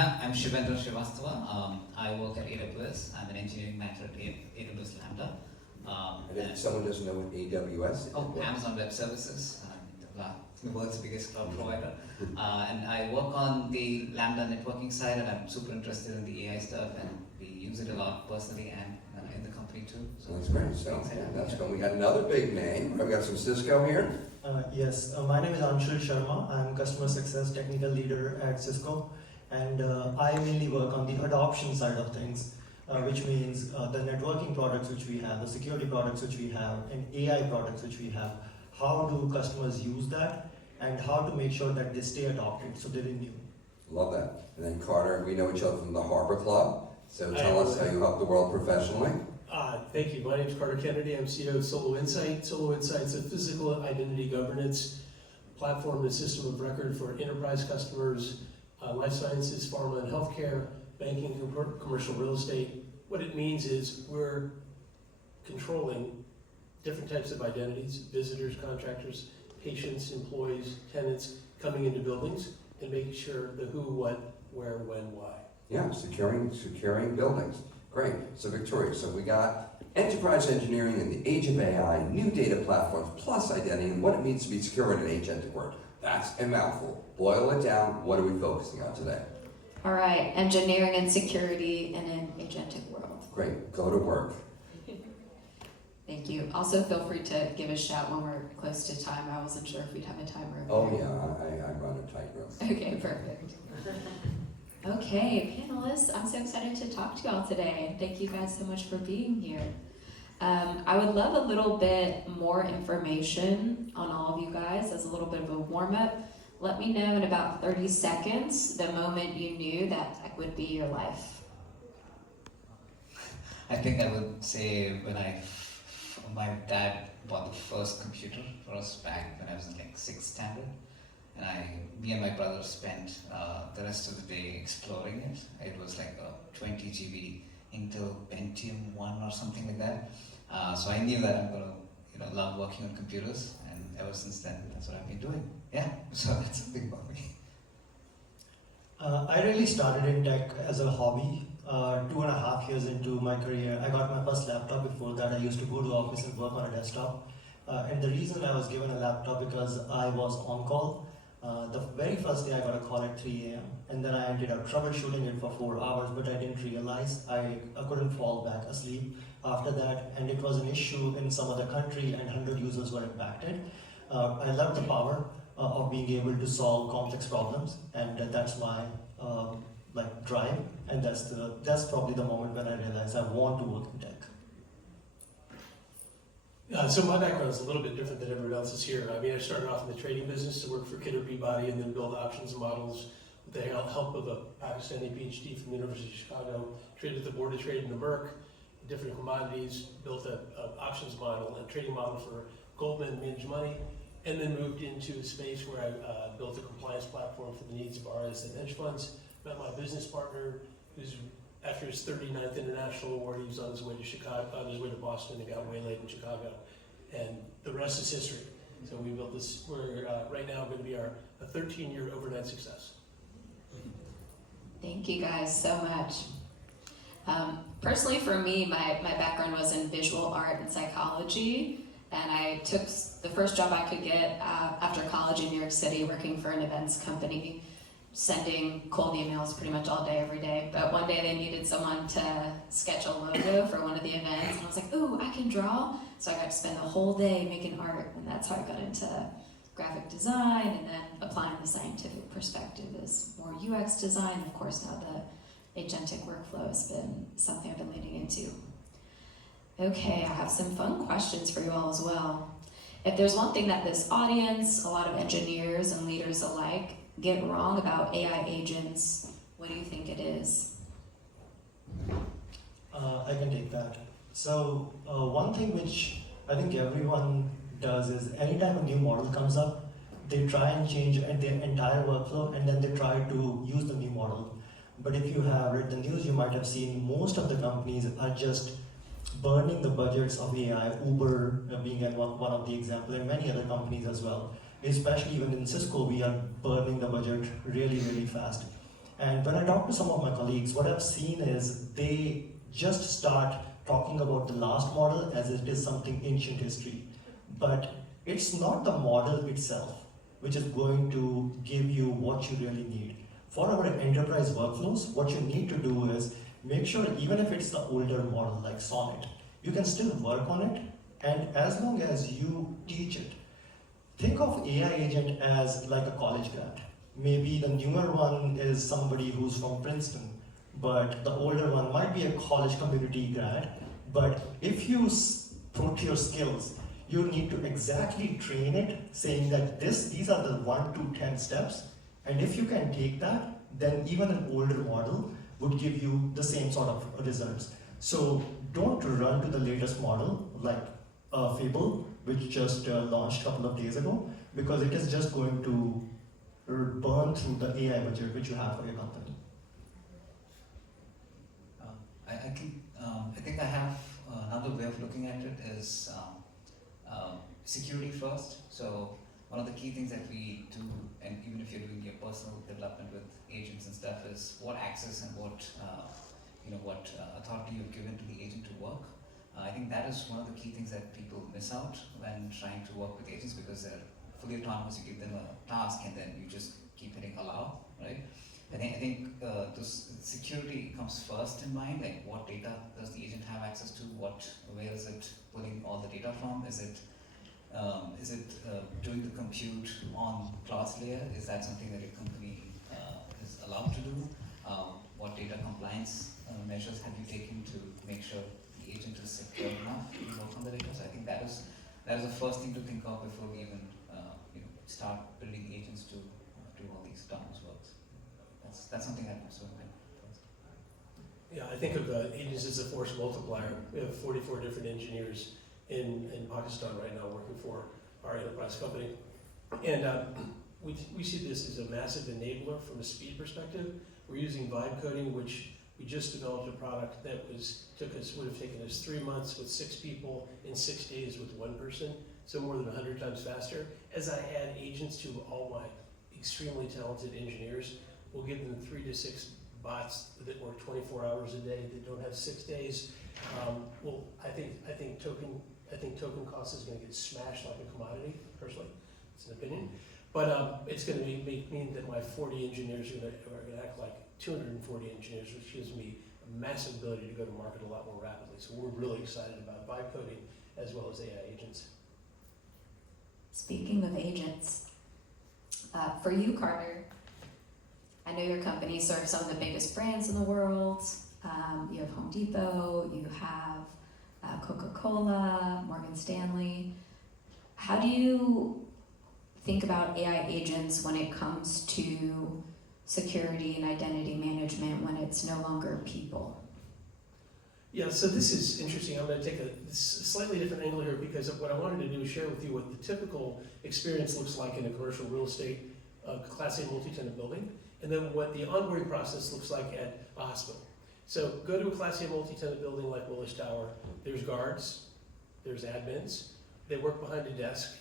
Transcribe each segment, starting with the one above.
I'm Shivendra Srivastava. I work at AWS. I'm an engineering manager at AWS Lambda. And if someone doesn't know what AWS is, Amazon Web Services, the world's biggest cloud provider. And I work on the Lambda networking side, and I'm super interested in the AI stuff, and we use it a lot personally and in the company too. So that's great. So that's cool. We got another big name. We've got some Cisco here. Yes, my name is Anshul Sharma. I'm customer success technical leader at Cisco, and I mainly work on the adoption side of things, which means the networking products which we have, the security products which we have, and AI products which we have. How do customers use that, and how to make sure that they stay adopted so they renew. Love that. And then Carter, we know each other from the Harbor Club. So tell us how you help the world professionally. Thank you. My name is Carter Kennedy. I'm CEO of SoloInsight. SoloInsight is a physical identity governance platform and system of record for enterprise customers, life sciences, pharma and healthcare, banking, commercial real estate. What it means is we're controlling different types of identities, visitors, contractors, patients, employees, tenants coming into buildings, and making sure the who, what, where, when, why. Yeah, securing buildings. Great. So Victoria, so we got enterprise engineering in the age of AI, new data platforms, plus identity, and what it means to be secure in an agentic world. That's a mouthful. Boil it down. What are we focusing on today? All right, engineering and security in an agentic world. Great. Go to work. Thank you. Also, feel free to give a shout when we're close to time. I wasn't sure if we'd have a timer. Oh yeah, I run a tightrope. Okay, perfect. Okay, panelists, I'm so excited to talk to y'all today. Thank you guys so much for being here. I would love a little bit more information on all of you guys as a little bit of a warm-up. Let me know in about 30 seconds the moment you knew that tech would be your life. I think I would say when my dad bought the first computer for us back when I was in like 6th standard. And me and my brother spent the rest of the day exploring it. It was like a 20 GB Intel Pentium 1 or something like that. So I knew that I'm gonna love working on computers, and ever since then, that's what I've been doing. Yeah, so that's something about me. I really started in tech as a hobby. 2.5 years into my career, I got my first laptop. Before that, I used to go to office and work on a desktop. And the reason I was given a laptop because I was on call. The very first day I got a call at 3 a.m. and then I ended up troubleshooting it for 4 hours, but I didn't realize I couldn't fall back asleep after that, and it was an issue in some other country and 100 users were impacted. I love the power of being able to solve complex problems, and that's my drive, and that's probably the moment when I realized I want to work in tech. So my background is a little bit different than everyone else's here. I mean, I started off in the trading business to work for Kidder Peabody and then build options models with the help of a Pakistani PhD from the University of Chicago. Traded the Board of Trade in the Merck, different commodities, built an options model and trading model for Goldman, managed money, and then moved into a space where I built a compliance platform for the needs of RIAs and hedge funds. Met my business partner, who's after his 39th international award, he was on his way to Chicago, on his way to Boston, and got waylaid in Chicago, and the rest is history. So we built this. We're right now going to be a 13-year overnight success. Thank you guys so much. Personally, for me, my background was in visual art and psychology, and I took the first job I could get after college in New York City, working for an events company, sending cold emails pretty much all day, every day. But one day they needed someone to sketch a logo for one of the events, and I was like, ooh, I can draw. So I got to spend the whole day making art, and that's how I got into graphic design, and then applying the scientific perspective as more UX design. And of course, now the agentic workflow has been something I've been leaning into. Okay, I have some fun questions for you all as well. If there's one thing that this audience, a lot of engineers and leaders alike, get wrong about AI agents, what do you think it is? I can take that. So one thing which I think everyone does is anytime a new model comes up, they try and change their entire workflow, and then they try to use the new model. But if you have read the news, you might have seen most of the companies are just burning the budgets of AI, Uber being one of the examples, and many other companies as well. Especially even in Cisco, we are burning the budget really, really fast. And when I talk to some of my colleagues, what I've seen is they just start talking about the last model as it is something ancient history. But it's not the model itself which is going to give you what you really need. For our enterprise workflows, what you need to do is make sure even if it's the older model like Sonnet, you can still work on it, and as long as you teach it. Think of AI agent as like a college grad. Maybe the newer one is somebody who's from Princeton, but the older one might be a college community grad. But if you put your skills, you need to exactly train it, saying that these are the 1 to 10 steps. And if you can take that, then even an older model would give you the same sort of results. So don't run to the latest model like Fable, which just launched a couple of days ago, because it is just going to burn through the AI budget which you have for your company. I think I have another way of looking at it is security first. So one of the key things that we do, and even if you're doing your personal development with agents and stuff, is what access and what authority you've given to the agent to work. I think that is one of the key things that people miss out when trying to work with agents, because they're fully autonomous. You give them a task and then you just keep hitting allow, right? I think this security comes first in mind. Like, what data does the agent have access to? Where is it pulling all the data from? Is it doing the compute on cloud's layer? Is that something that your company is allowed to do? What data compliance measures have you taken to make sure the agent is secure enough to work on the data? So I think that is the first thing to think of before we even start building agents to do all these autonomous works. That's something I'd also mind first. Yeah, I think of agents as a force multiplier. We have 44 different engineers in Pakistan right now working for our enterprise company. And we see this as a massive enabler from a speed perspective. We're using vibe coding, which we just developed a product that would have taken us 3 months with 6 people, in 6 days with 1 person, so more than 100 times faster. As I add agents to all my extremely talented engineers, we'll give them 3 to 6 bots that work 24 hours a day, that don't have 6 days. I think token cost is going to get smashed like a commodity. Personally, it's an opinion, but it's going to mean that my 40 engineers are going to act like 240 engineers, which gives me a massive ability to go to market a lot more rapidly. So we're really excited about vibe coding as well as AI agents. Speaking of agents, for you, Carter, I know your company serves some of the biggest brands in the world. You have Home Depot, you have Coca-Cola, Morgan Stanley. How do you think about AI agents when it comes to security and identity management, when it's no longer people? Yeah, so this is interesting. I'm going to take a slightly different angle here, because what I wanted to do is share with you what the typical experience looks like in a commercial real estate Class A multi-tenant building, and then what the onboarding process looks like at a hospital. So go to a Class A multi-tenant building like Willis Tower. There's guards, there's admins, they work behind a desk,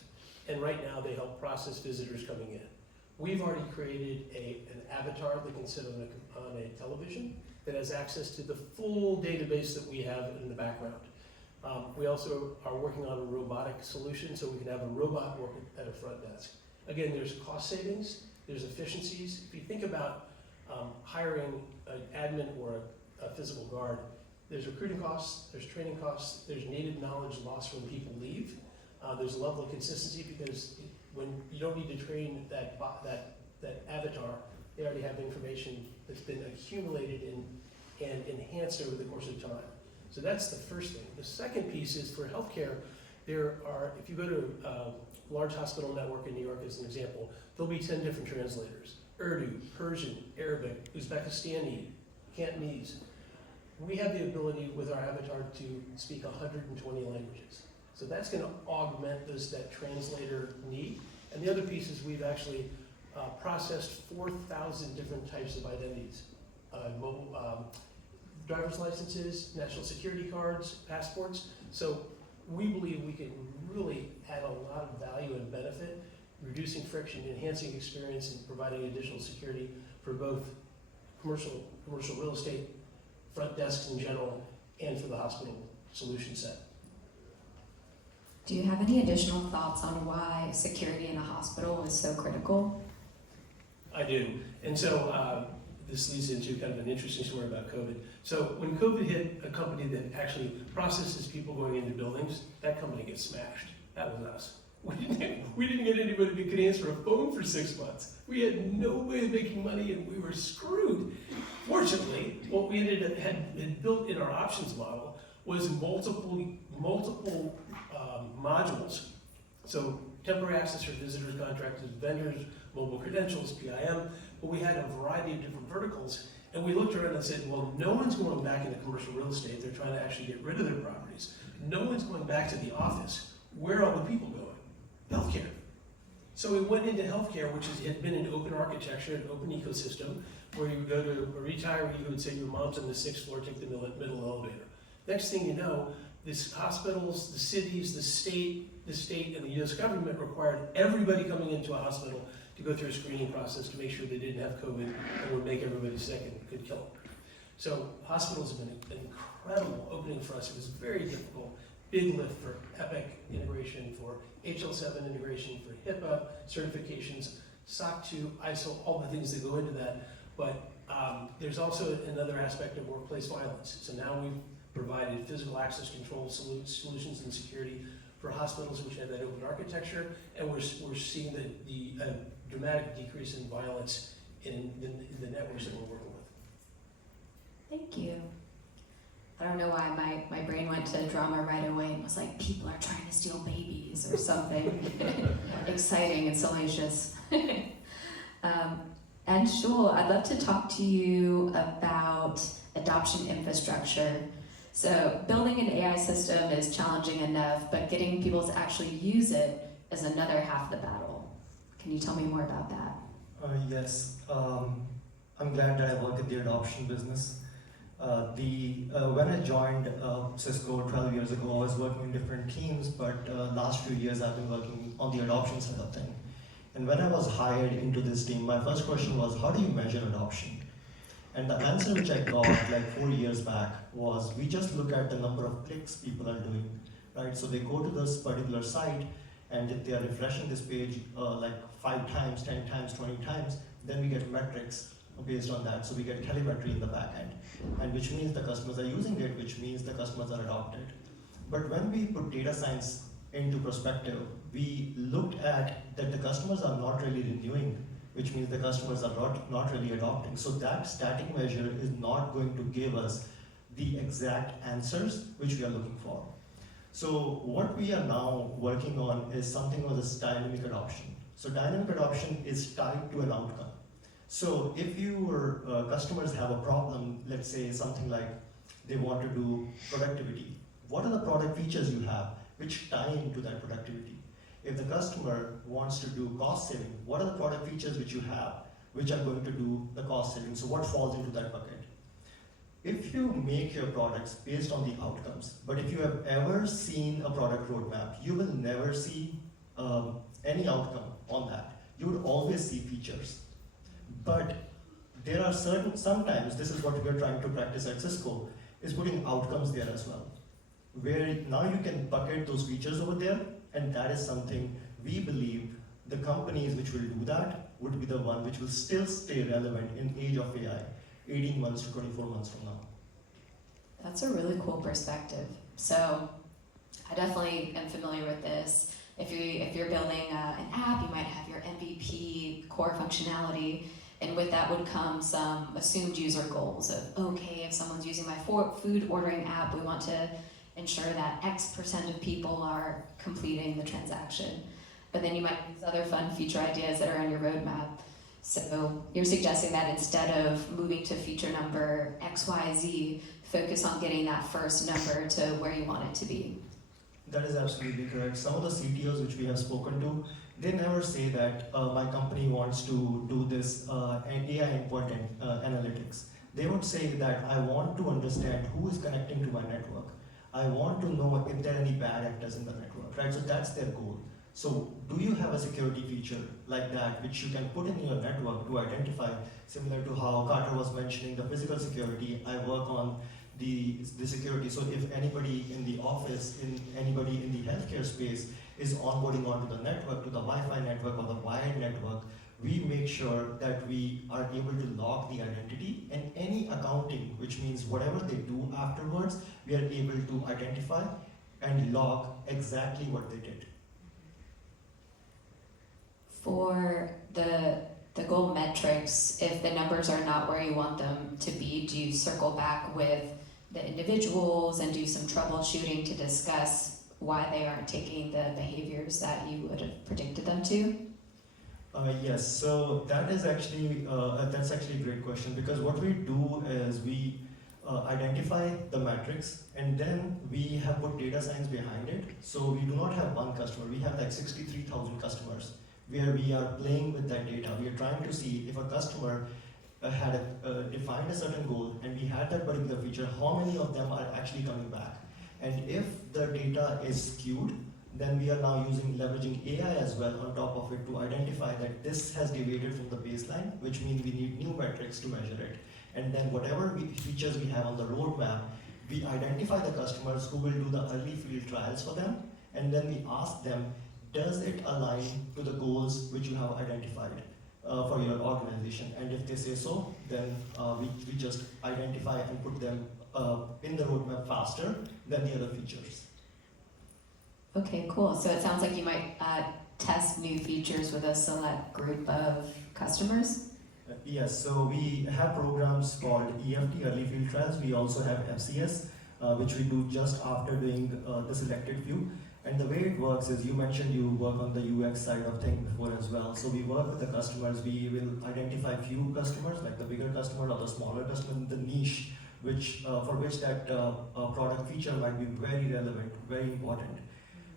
and right now they help process visitors coming in. We've already created an avatar that can sit on a television that has access to the full database that we have in the background. We also are working on a robotic solution, so we can have a robot work at a front desk. Again, there's cost savings, there's efficiencies. If you think about hiring an admin or a physical guard, there's recruiting costs, there's training costs, there's needed knowledge lost when people leave. There's a level of consistency, because when you don't need to train that avatar, they already have information that's been accumulated and enhanced over the course of time. So that's the first thing. The second piece is for healthcare. If you go to a large hospital network in New York as an example, there'll be 10 different translators: Urdu, Persian, Arabic, Uzbekistani, Cantonese. We have the ability with our avatar to speak 120 languages. So that's going to augment that translator need. And the other piece is we've actually processed 4,000 different types of identities. Driver's licenses, national security cards, passports. So we believe we can really add a lot of value and benefit, reducing friction, enhancing experience, and providing additional security for both commercial real estate, front desks in general, and for the hospital solution set. Do you have any additional thoughts on why security in a hospital is so critical? I do. And so this leads into kind of an interesting story about COVID. So when COVID hit, a company that actually processes people going into buildings, that company gets smashed. That was us. We didn't get anybody who could answer a phone for 6 months. We had no way of making money and we were screwed. Fortunately, what we had built in our options model was multiple modules. So temporary access for visitors, contractors, vendors, mobile credentials, PIM, but we had a variety of different verticals. And we looked around and said, well, no one's going back into commercial real estate. They're trying to actually get rid of their properties. No one's going back to the office. Where are all the people going? Healthcare. So we went into healthcare, which had been an open architecture, an open ecosystem, where you would go to a retiree who would say your mom's on the 6th floor, take the middle elevator. Next thing you know, these hospitals, the cities, the state, and the US government required everybody coming into a hospital to go through a screening process to make sure they didn't have COVID and would make everybody sick and could kill them. So hospitals have been an incredible opening for us. It was very difficult, big lift for Epic integration, for HL7 integration, for HIPAA certifications, SOC 2, ISO, all the things that go into that. But there's also another aspect of workplace violence. So now we've provided physical access control solutions and security for hospitals which have that open architecture, and we're seeing the dramatic decrease in violence in the networks that we're working with. Thank you. I don't know why my brain went to drama right away and was like, people are trying to steal babies or something exciting and salacious. Anshul, I'd love to talk to you about adoption infrastructure. So building an AI system is challenging enough, but getting people to actually use it is another half of the battle. Can you tell me more about that? Yes, I'm glad that I work in the adoption business. When I joined Cisco 12 years ago, I was working in different teams, but last few years I've been working on the adoption side of thing. And when I was hired into this team, my first question was, how do you measure adoption? And the answer which I got like 4 years back was, we just look at the number of clicks people are doing, right? So they go to this particular site, and if they are refreshing this page like 5 times, 10 times, 20 times, then we get metrics based on that. So we get telemetry in the back end, and which means the customers are using it, which means the customers are adopted. But when we put data science into perspective, we looked at that the customers are not really renewing, which means the customers are not really adopting. So that static measure is not going to give us the exact answers which we are looking for. So what we are now working on is something called as dynamic adoption. So dynamic adoption is tied to an outcome. So if your customers have a problem, let's say something like they want to do productivity, what are the product features you have which tie into that productivity? If the customer wants to do cost saving, what are the product features which you have which are going to do the cost saving? So what falls into that bucket? If you make your products based on the outcomes, but if you have ever seen a product roadmap, you will never see any outcome on that. You would always see features. But there are sometimes, this is what we're trying to practice at Cisco, is putting outcomes there as well, where now you can bucket those features over there, and that is something we believe the companies which will do that would be the one which will still stay relevant in age of AI, 18 months to 24 months from now. That's a really cool perspective. So I definitely am familiar with this. If you're building an app, you might have your MVP core functionality, and with that would come some assumed user goals of, okay, if someone's using my food ordering app, we want to ensure that X% of people are completing the transaction. But then you might have these other fun feature ideas that are on your roadmap. So you're suggesting that instead of moving to feature number XYZ, focus on getting that first number to where you want it to be. That is absolutely correct. Some of the CTOs which we have spoken to, they never say that my company wants to do this AI endpoint analytics. They would say that I want to understand who is connecting to my network. I want to know if there are any bad actors in the network, right? So that's their goal. So do you have a security feature like that which you can put in your network to identify, similar to how Carter was mentioning the physical security, I work on the security. So if anybody in the office, anybody in the healthcare space is onboarding onto the network, to the Wi-Fi network or the wired network, we make sure that we are able to log the identity, and any accounting, which means whatever they do afterwards, we are able to identify and log exactly what they did. For the goal metrics, if the numbers are not where you want them to be, do you circle back with the individuals and do some troubleshooting to discuss why they aren't taking the behaviors that you would have predicted them to? Yes, so that's actually a great question, because what we do is we identify the metrics, and then we have put data science behind it. So we do not have one customer, we have like 63,000 customers where we are playing with that data. We are trying to see if a customer had defined a certain goal and we had that particular feature, how many of them are actually coming back. And if the data is skewed, then we are now leveraging AI as well on top of it to identify that this has deviated from the baseline, which means we need new metrics to measure it. And then whatever features we have on the roadmap, we identify the customers who will do the early field trials for them, and then we ask them, does it align to the goals which you have identified for your organization? And if they say so, then we just identify and put them in the roadmap faster than the other features. Okay, cool. So it sounds like you might test new features with a select group of customers. Yes, so we have programs called EFT, Early Field Trials. We also have FCS, which we do just after doing the selected few. And the way it works is, you mentioned you work on the UX side of things before as well. So we work with the customers. We will identify few customers, like the bigger customer or the smaller customer, the niche, for which that product feature might be very relevant, very important.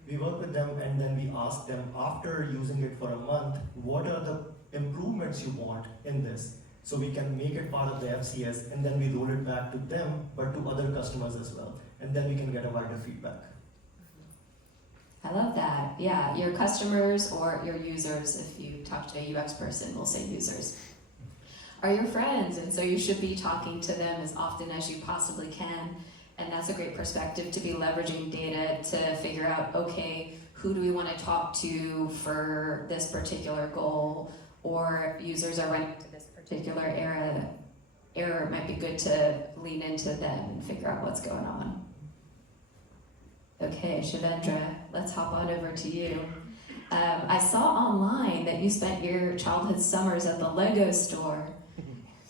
We work with them, and then we ask them, after using it for a month, what are the improvements you want in this? So we can make it part of the FCS, and then we roll it back to them, but to other customers as well. And then we can get a wider feedback. I love that. Yeah, your customers or your users, if you talk to a UX person, we'll say users, are your friends, and so you should be talking to them as often as you possibly can. And that's a great perspective to be leveraging data to figure out, okay, who do we want to talk to for this particular goal, or users are running into this particular error. It might be good to lean into them and figure out what's going on. Okay, Shivendra, let's hop on over to you. I saw online that you spent your childhood summers at the Lego store.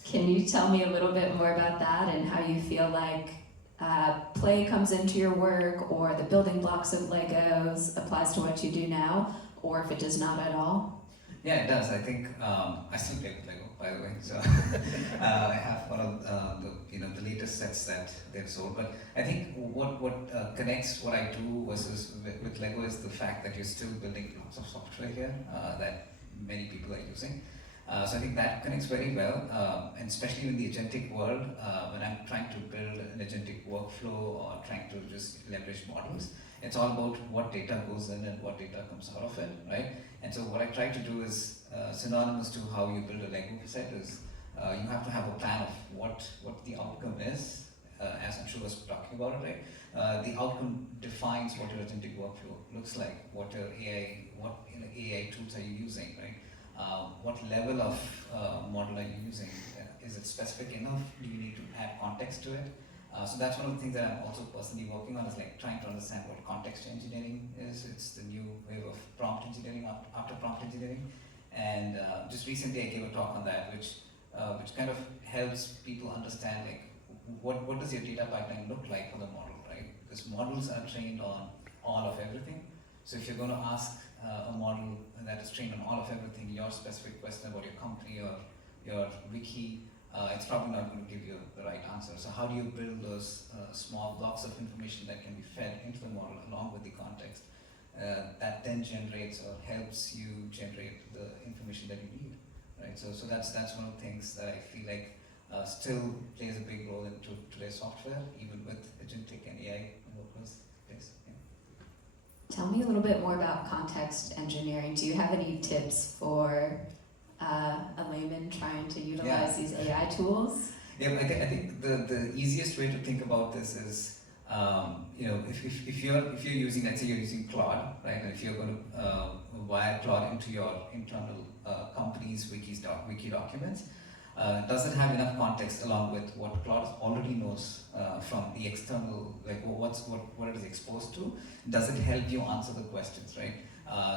Can you tell me a little bit more about that and how you feel like play comes into your work, or the building blocks of Legos applies to what you do now, or if it does not at all? Yeah, it does. I think I still play with Lego, by the way. So I have one of the latest sets that they've sold. But I think what connects what I do versus with Lego is the fact that you're still building lots of software here that many people are using. So I think that connects very well, and especially in the agentic world, when I'm trying to build an agentic workflow or trying to just leverage models, it's all about what data goes in and what data comes out of it, right? And so what I try to do is synonymous to how you build a Lego set is you have to have a plan of what the outcome is, as Anshul was talking about it, right? The outcome defines what your agentic workflow looks like, what your AI tools are you using, right? What level of model are you using? Is it specific enough? Do you need to add context to it? So that's one of the things that I'm also personally working on, is like trying to understand what context engineering is. It's the new wave of prompt engineering after prompt engineering. And just recently I gave a talk on that, which kind of helps people understand like what does your data pipeline look like for the model, right? Because models are trained on all of everything. So if you're going to ask a model that is trained on all of everything, your specific question about your company or your wiki, it's probably not going to give you the right answer. So how do you build those small blocks of information that can be fed into the model along with the context that then generates or helps you generate the information that you need, right? So that's one of the things that I feel like still plays a big role in today's software, even with agentic and AI in the workplace. Yeah. Tell me a little bit more about context engineering. Do you have any tips for a layman trying to utilize these AI tools? Yeah, I think the easiest way to think about this is, if you're using, let's say you're using Claude, right? And if you're going to wire Claude into your internal company's wiki documents, does it have enough context along with what Claude already knows from the external, like what it is exposed to? Does it help you answer the questions, right?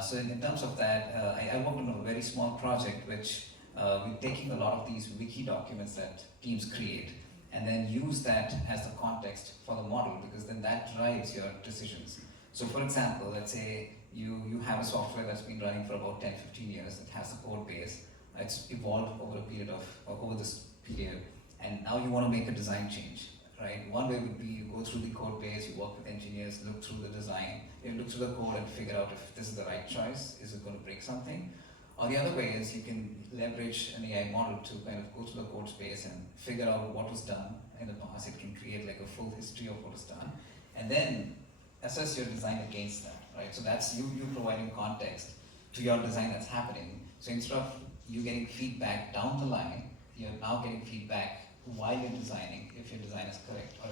So in terms of that, I worked on a very small project which we're taking a lot of these wiki documents that teams create and then use that as the context for the model, because then that drives your decisions. So for example, let's say you have a software that's been running for about 10, 15 years. It has a code base. It's evolved over this period, and now you want to make a design change, right? One way would be you go through the code base, you work with engineers, look through the design, you look through the code and figure out if this is the right choice, is it going to break something? Or the other way is you can leverage an AI model to kind of go through the code space and figure out what was done in the past. It can create like a full history of what was done, and then assess your design against that, right? So that's you providing context to your design that's happening. So instead of you getting feedback down the line, you're now getting feedback while you're designing, if your design is correct, or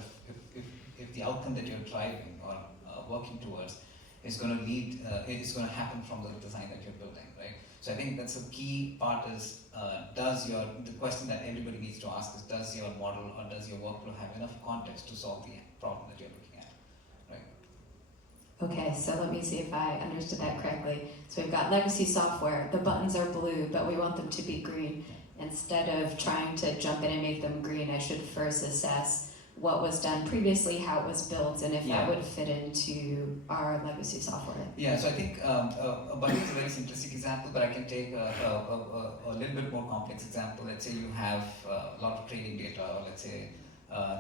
if the outcome that you're driving or working towards is going to it's going to happen from the design that you're building, right? So I think that's a key part is, the question that everybody needs to ask is, does your model or does your workflow have enough context to solve the problem that you're looking at, right? Okay, so let me see if I understood that correctly. So we've got legacy software. The buttons are blue, but we want them to be green. Instead of trying to jump in and make them green, I should first assess what was done previously, how it was built, and if that would fit into our legacy software. Yeah, so I think a button is a very simplistic example, but I can take a little bit more complex example. Let's say you have a lot of trading data, or let's say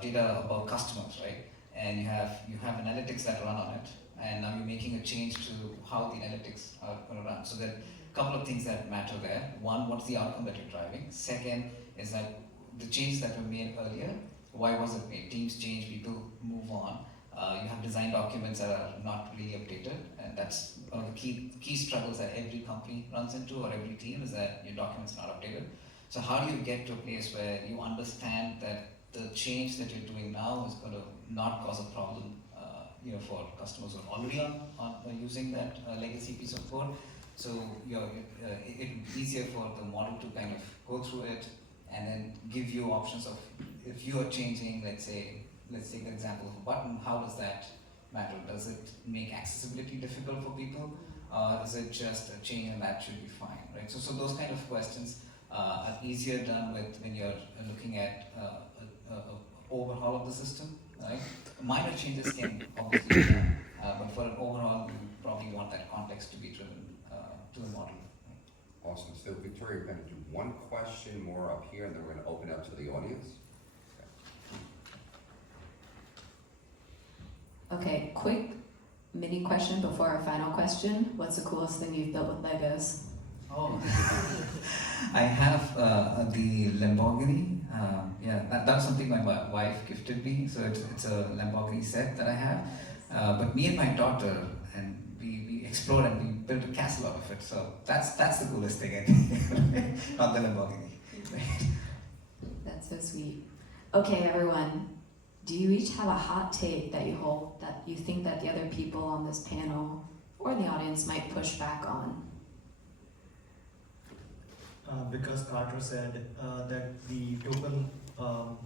data about customers, right? And you have analytics that run on it, and now you're making a change to how the analytics are going to run. So there are a couple of things that matter there. One, what's the outcome that you're driving? Second is that the changes that were made earlier, why was it made? Teams change, people move on. You have design documents that are not really updated, and that's one of the key struggles that every company runs into, or every team, is that your documents are not updated. So how do you get to a place where you understand that the change that you're doing now is going to not cause a problem, for customers who are already on using that legacy piece of code? So it would be easier for the model to kind of go through it and then give you options of, if you are changing, let's take the example of a button, how does that matter? Does it make accessibility difficult for people? Is it just a change and that should be fine, right? So those kind of questions are easier done when you're looking at an overhaul of the system, right? Minor changes can obviously be done, but for an overhaul, you probably want that context to be driven to the model. Awesome. So Victoria, we're going to do one question more up here, and then we're going to open up to the audience. Okay, quick mini question before our final question. What's the coolest thing you've built with Legos? Oh, I have the Lamborghini. That's something my wife gifted me. So it's a Lamborghini set that I have. But me and my daughter, and we explored and we built a castle out of it. So that's the coolest thing, I think. Not the Lamborghini. That's so sweet. Okay, everyone. Do you each have a hot take that you hold that you think that the other people on this panel or the audience might push back on? Because Carter said that the token are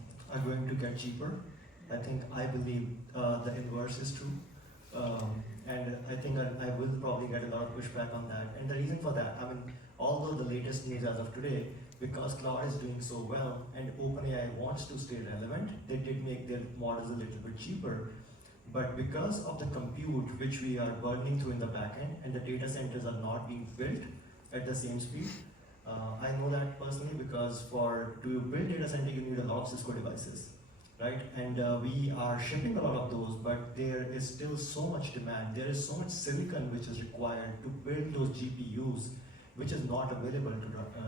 going to get cheaper, I believe the inverse is true. And I think I will probably get a lot of pushback on that. And the reason for that, although the latest news as of today, because Claude is doing so well and OpenAI wants to stay relevant, they did make their models a little bit cheaper. But because of the compute which we are burning through in the backend, and the data centers are not being built at the same speed, I know that personally, because to build data center you need a lot of Cisco devices, right? And we are shipping a lot of those, but there is still so much demand. There is so much silicon which is required to build those GPUs, which is not available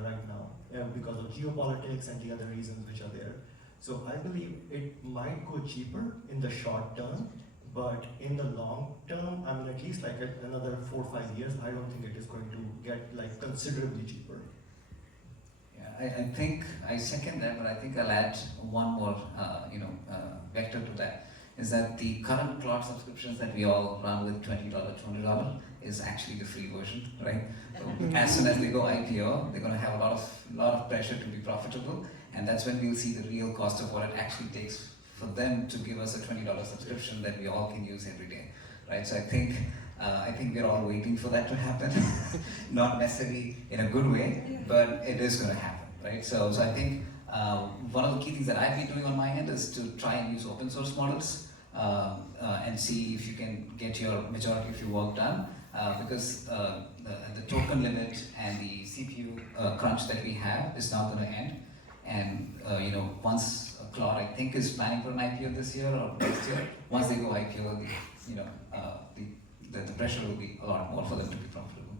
right now because of geopolitics and the other reasons which are there. So I believe it might go cheaper in the short term, But in the long term, I mean, at least like another 4 or 5 years, I don't think it is going to get like considerably cheaper. Yeah, I think I second that, but I think I'll add one more, vector to that. Is that the current cloud subscriptions that we all run with $20, $200 is actually the free version, right? So as soon as they go IPO, they're going to have a lot of pressure to be profitable, and that's when we'll see the real cost of what it actually takes for them to give us a $20 subscription that we all can use every day, right? So I think we're all waiting for that to happen, not necessarily in a good way, but it is going to happen, right? So I think one of the key things that I've been doing on my end is to try and use open source models and see if you can get your majority of your work done, because the token limit and the CPU crunch that we have is not going to end. And once Claude, I think, is planning for an IPO this year or next year, once they go IPO, the pressure will be a lot more for them to be profitable.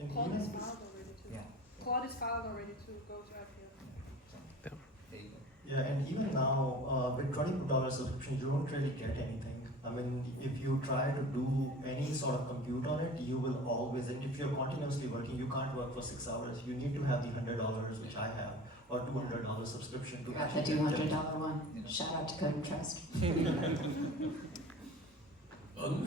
And Claude even- is filed already too. Yeah. Claude is filed already to go to IPO. There you go. Yeah, and even now, with $20 subscription, you don't really get anything. I mean, if you try to do any sort of compute on it, you will always, and if you're continuously working, you can't work for 6 hours. You need to have the $100, which I have, or $200 subscription to Got the actually get them. $200 one. Shout out to Code and Trust.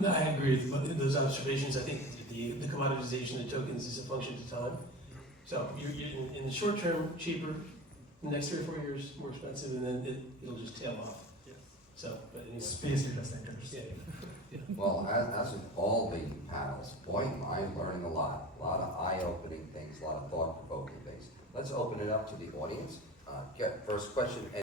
No, I agree with those observations. I think the commoditization of tokens is a function of time. So you're in the short term, cheaper, in the next 3 or 4 years, more expensive, and then it'll just tail off. Yeah. So, but anyway. Space data centers. Yeah. Well, as with all the panels, boy, I'm learning a lot of eye-opening things, a lot of thought-provoking things. Let's open it up to the audience. First question.